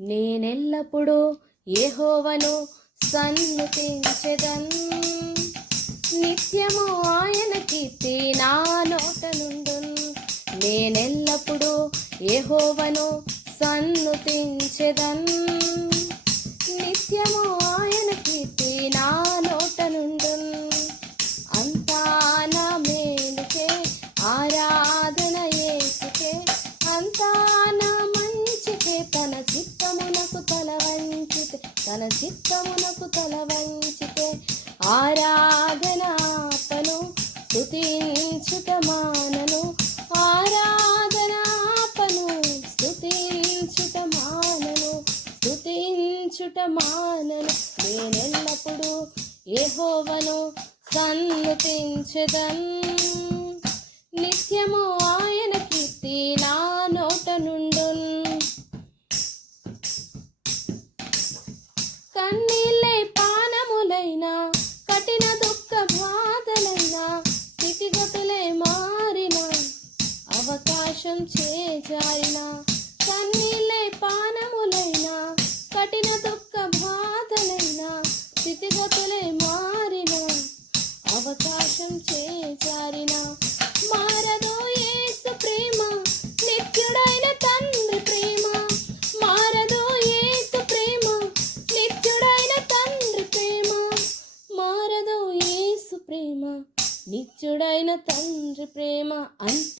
నేనెల్లప్పుడూ యెహోవాను సన్నుతించెదన్. నిత్యము ఆయన కీర్తి నా నోట నుండున్. నేనెల్లప్పుడూ యెహోవాను సన్నుతించెదన్. నిత్యము ఆయన కీర్తి నా నోట నుండున్. అంతా నా మేలుకే ఆరాధన యేసుకే, అంతా నా మంచికే. తన చిత్తమునకు తల వంచితే, తన చిత్తమునకు తల వంచితే ఆరాధన ఆపను, స్తుతించుట మానను. ఆరాధన ఆపను, స్తుతించుట మానను, స్తుతించుట మానను. నేనెల్లప్పుడూ యెహోవాను సన్నుతించెదన్. నిత్యము ఆయన కీర్తి నా నోట నుండున్. కన్నీళ్ళే పానములైనా, కఠిన దుఃఖ బాధలైనా, స్థితిగతులే మారిన, అవకాశం చేజారిన. కన్నీళ్ళే పానములైనా, కఠిన దుఃఖ బాధలైనా, స్థితిగతులే మారిన, అవకాశం చేజారిన. మారదు యేసు ప్రేమ, నిత్యుడైన తండ్రి ప్రేమ. మారదు యేసు ప్రేమ, నిత్యుడైన తండ్రి ప్రేమ. మారదు యేసు ప్రేమ, నిత్యుడైన తండ్రి ప్రేమ.